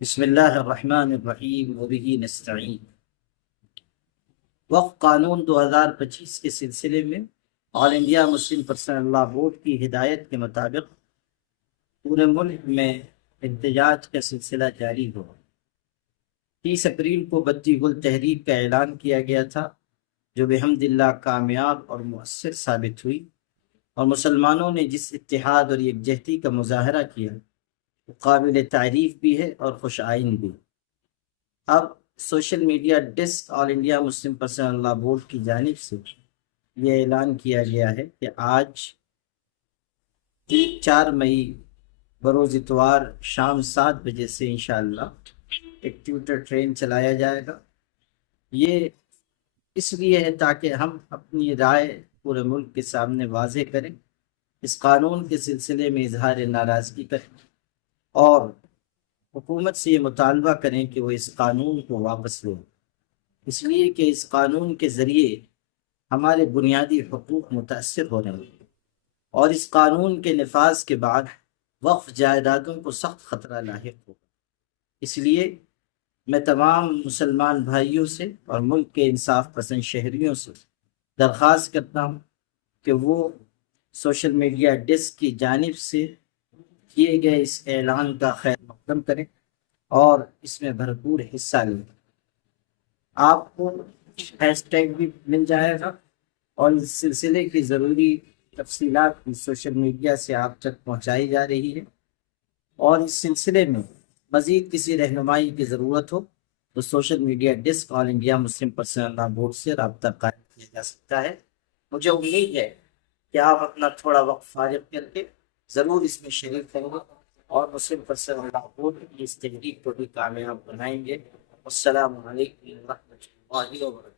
بسم اللہ الرحمن الرحیم وبہ نستعین۔ وقف قانون 2025 کے سلسلے میں آل انڈیا مسلم پرسنل لا بورڈ کی ہدایت کے مطابق پورے ملک میں احتجاج کا سلسلہ جاری ہوا۔ 30 اپریل کو بتی گل تحریک کا اعلان کیا گیا تھا، جو بحمد اللہ کامیاب اور مؤثر ثابت ہوئی، اور مسلمانوں نے جس اتحاد اور یکجہتی کا مظاہرہ کیا وہ قابل تعریف بھی ہے اور خوش آئند بھی۔ اب سوشل میڈیا ڈیسک آل انڈیا مسلم پرسنل لا بورڈ کی جانب سے یہ اعلان کیا گیا ہے کہ آج 4 مئی بروز اتوار شام 7 بجے سے انشاءاللہ ایک ٹویٹر ٹرین چلایا جائے گا۔ یہ اس لیے ہے تاکہ ہم اپنی رائے پورے ملک کے سامنے واضح کریں، اس قانون کے سلسلے میں اظہار ناراضگی کریں اور حکومت سے یہ مطالبہ کریں کہ وہ اس قانون کو واپس لیں، اس لیے کہ اس قانون کے ذریعے ہمارے بنیادی حقوق متاثر ہو رہے ہیں، اور اس قانون کے نفاذ کے بعد وقف جائیدادوں کو سخت خطرہ لاحق ہوگا۔ اس لیے میں تمام مسلمان بھائیوں سے اور ملک کے انصاف پسند شہریوں سے درخواست کرتا ہوں کہ وہ سوشل میڈیا ڈیسک کی جانب سے کیے گئے اس اعلان کا خیر مقدم کریں اور اس میں بھرپور حصہ لیں۔ آپ کو ہیش ٹیگ بھی مل جائے گا اور اس سلسلے کی ضروری تفصیلات بھی سوشل میڈیا سے آپ تک پہنچائی جا رہی ہے، اور اس سلسلے میں مزید کسی رہنمائی کی ضرورت ہو تو سوشل میڈیا ڈیسک آل انڈیا مسلم پرسنل لا بورڈ سے رابطہ قائم کیا جا سکتا ہے۔ مجھے امید ہے کہ آپ اپنا تھوڑا وقت فارغ کر کے ضرور اس میں شریک ہوں گے اور مسلم پرسنل لا بورڈ کی اس تحریک کو بھی کامیاب بنائیں گے۔ السلام علیکم ورحمۃ اللہ وبرکاتہ۔